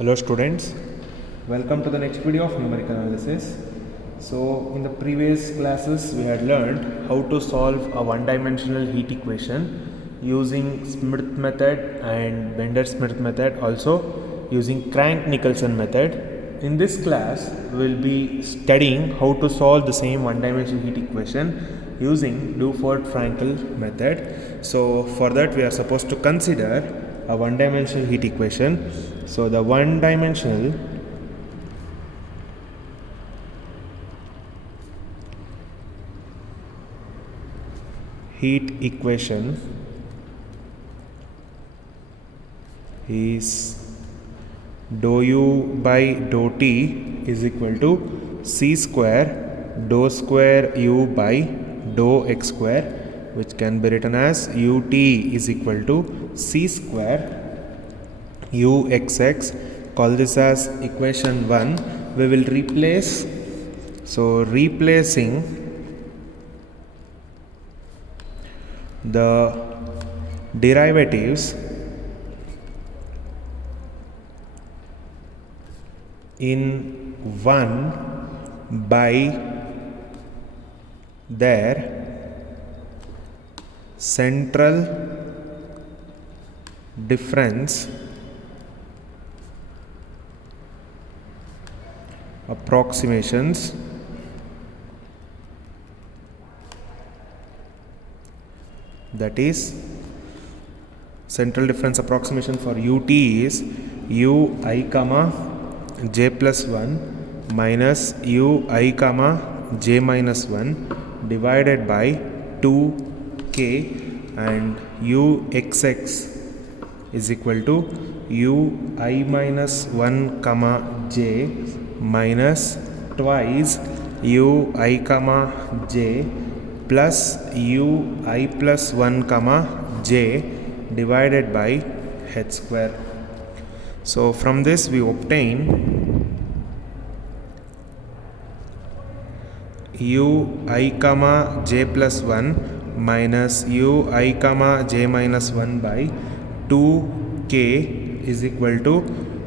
Hello students, welcome to the next video of numerical analysis. So in the previous classes we had learned how to solve a one-dimensional heat equation using Smith method and Bender-Smith method, also using Crank-Nicolson method. In this class we will be studying how to solve the same one-dimensional heat equation using Dufort-Frankel method. So for that we are supposed to consider a one-dimensional heat equation. So the one-dimensional heat equation is dou u by dou t is equal to c square dou square u by dou x square, which can be written as ut is equal to c square uxx. Call this as equation 1. We will replace, so replacing the derivatives in 1 by their central difference approximations, that is central difference approximation for ut is ui comma j plus 1 minus ui comma j minus 1 divided by 2k, and uxx is equal to ui minus 1 comma j minus twice ui comma j plus ui plus 1 comma j divided by h square. So from this we obtain ui comma j plus 1 minus ui comma j minus 1 by 2k is equal to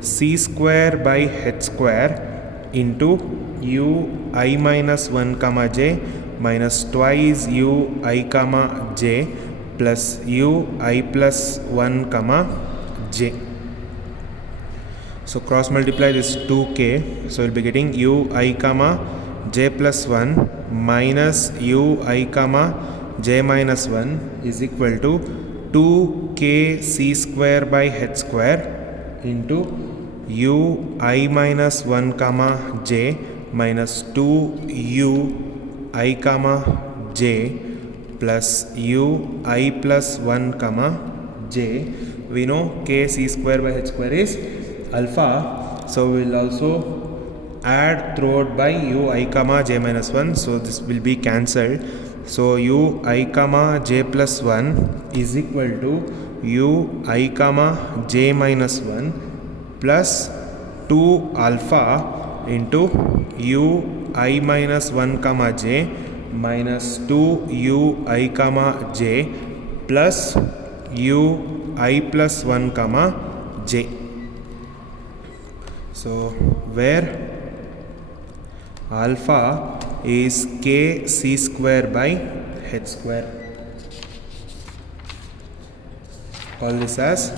c square by h square into ui minus 1 comma j minus twice ui comma j plus ui plus 1 comma j. So cross multiply this 2k, so we'll be getting ui comma j plus 1 minus ui comma j minus 1 is equal to 2k c square by h square into ui minus 1 comma j minus 2 ui comma j plus ui plus 1 comma j. We know k c square by h square is alpha, so we will also add throughout by ui comma j minus 1, so this will be cancelled. So ui comma j plus 1 is equal to ui comma j minus 1 plus 2 alpha into ui minus 1 comma j minus 2 ui comma j plus ui plus 1 comma j. So where alpha is k c square by h square. Call this as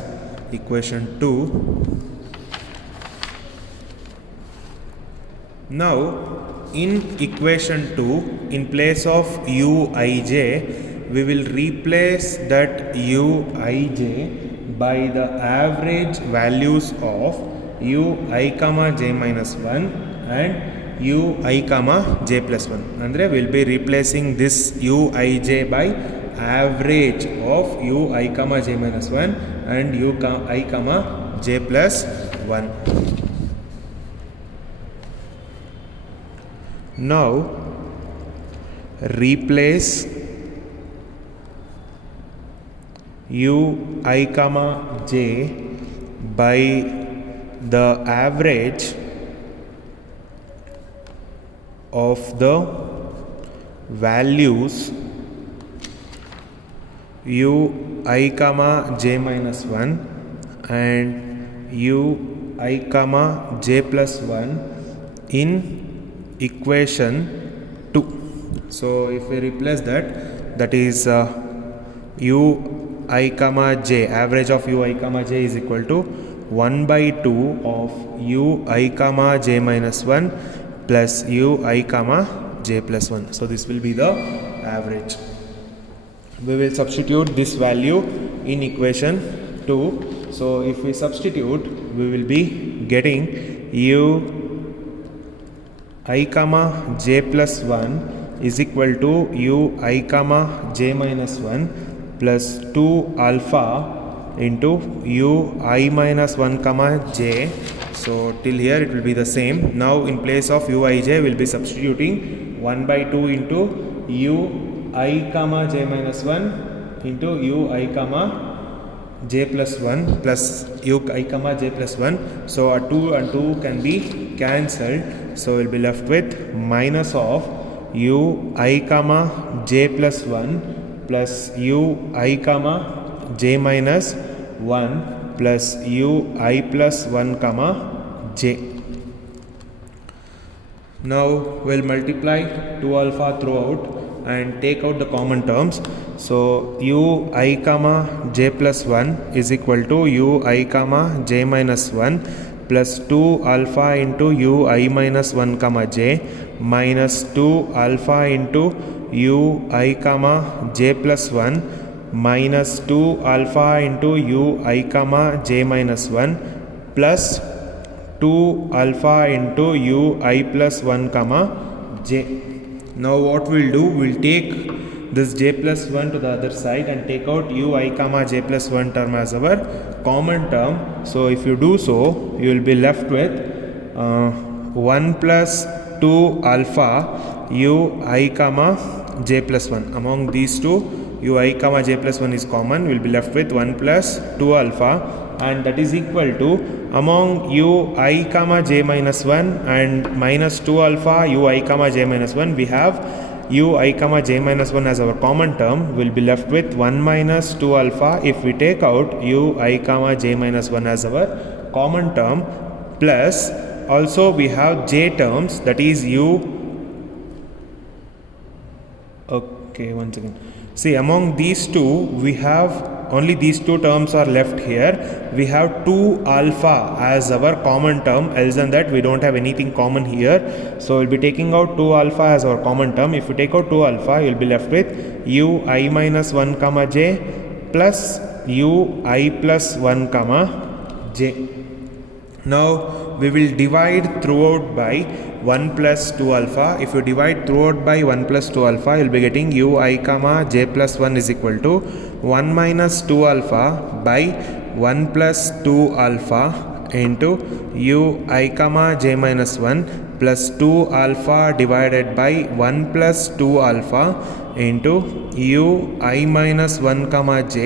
equation 2. Now in equation 2, in place of uij, we will replace that uij by the average values of ui comma j minus 1 and ui comma j plus 1. Andre we will be replacing this uij by average of ui comma j minus 1 and ui comma j plus 1. Now replace ui comma j by the average of the values ui comma j minus 1 and ui I comma j plus 1 in equation 2. So if we replace that is u I comma j, average of u I comma j is equal to 1 by 2 of u I comma j minus 1 plus u I comma j plus 1. So this will be the average. We will substitute this value in equation 2. So if we substitute, we will be getting u I comma j plus 1 is equal to u I comma j minus 1 plus 2 alpha into u I minus 1 comma j. So till here it will be the same. Now in place of u I j, we will be substituting 1 by 2 into u I comma j minus 1 into u I comma j plus 1 plus u I comma j plus 1. So a 2 and 2 can be cancelled. So we'll be left with minus of u I comma j plus 1 plus u I comma j minus 1 plus u I plus 1 comma j. Now we'll multiply 2 alpha throughout and take out the common terms. So u I comma j plus 1 is equal to u I comma j minus 1 plus 2 alpha into u I minus 1 comma j minus 2 alpha into u I comma j plus 1 minus 2 alpha into u I comma j minus 1 plus 2 alpha into u I plus 1 comma j. Now what we'll do, we'll take this j plus 1 to the other side and take out u I comma j plus 1 term as our common term. So if you do so, you will be left with 1 plus 2 alpha u I comma j plus 1. Among these two, u I comma j plus 1 is common. We will be left with 1 plus 2 alpha, and that is equal to, among u I comma j minus 1 and minus 2 alpha u I comma j minus 1, we have u I comma j minus 1 as our common term. We will be left with 1 minus 2 alpha if we take out u I comma j minus 1 as our common term, plus also we have j terms, that is u. Okay, once again, see, among these two we have only these two terms are left here. We have 2 alpha as our common term, else than that we don't have anything common here. So we'll be taking out 2 alpha as our common term. If we take out 2 alpha, you'll be left with u I minus 1 comma j plus u I plus 1 comma j. Now we will divide throughout by 1 plus 2 alpha. If you divide throughout by 1 plus 2 alpha, you'll be getting u I comma j plus 1 is equal to 1 minus 2 alpha by 1 plus 2 alpha into u I comma j minus 1 plus 2 alpha divided by 1 plus 2 alpha into u I minus 1 comma j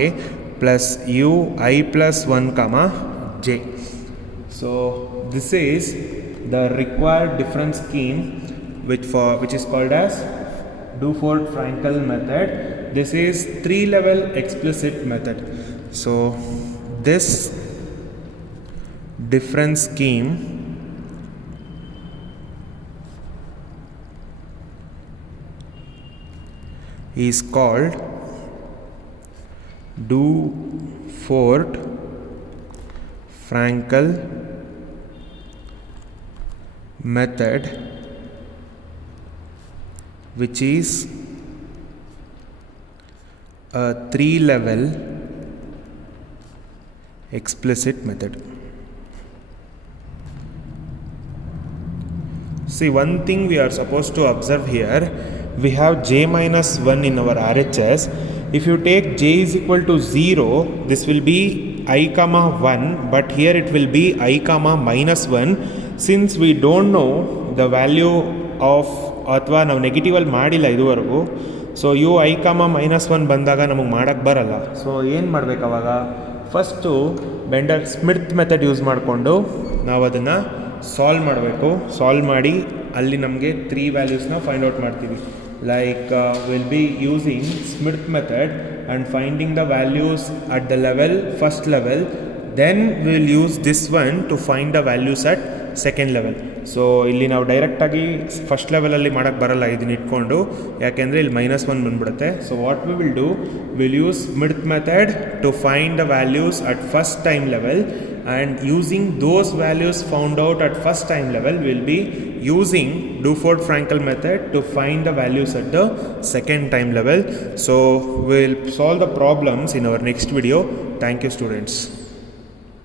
plus u I plus 1 comma j. So this is the required difference scheme which is called as Dufort-Frankel method. This is 3-level explicit method. So this difference scheme is called Dufort-Frankel method, which is a 3-level explicit method. See, one thing we are supposed to observe here, we have j minus 1 in our RHS. If you take j is equal to 0, this will be I comma 1, but here it will be I comma minus 1. Since we don't know the value of, ಅಥವಾ ನಾವು ನೆಗೆಟಿವಲ್ಲಿ ಮಾಡಿಲ್ಲ ಇದುವರೆಗೂ, so u i comma minus 1 ಬಂದಾಗ ನಮಗೆ ಮಾಡೋಕ್ಕೆ ಬರಲ್ಲ. So ಏನು ಮಾಡಬೇಕು ಅವಾಗ, first Bender Smith method use ಮಾಡಿಕೊಂಡು ನಾವು ಅದನ್ನು ಸಾಲ್ವ್ ಮಾಡಬೇಕು. ಸಾಲ್ವ್ ಮಾಡಿ ಅಲ್ಲಿ ನಮಗೆ 3 ವ್ಯಾಲ್ಯೂಸ್ನ ಫೈಂಡ್ ಔಟ್ ಮಾಡ್ತೀವಿ. Like will be using Smith method and finding the values at the level, first level, then we will use this one to find the values at second level. So ಇಲ್ಲಿ ನಾವು ಡೈರೆಕ್ಟಾಗಿ first ಲೆವೆಲಲ್ಲಿ ಮಾಡೋಕ್ಕೆ ಬರಲ್ಲ ಇದನ್ನ ಇಟ್ಕೊಂಡು, ಯಾಕೆಂದರೆ ಇಲ್ಲಿ -1 ಬಂದ್ಬಿಡುತ್ತೆ. So what we will do, will use ಮಿಡ್ತ್ method to find the values at first time level, and using those values found out at first time level will be using Duford-Frankel method to find the values at the second time level. So we will solve the problems in our next video. Thank you, students.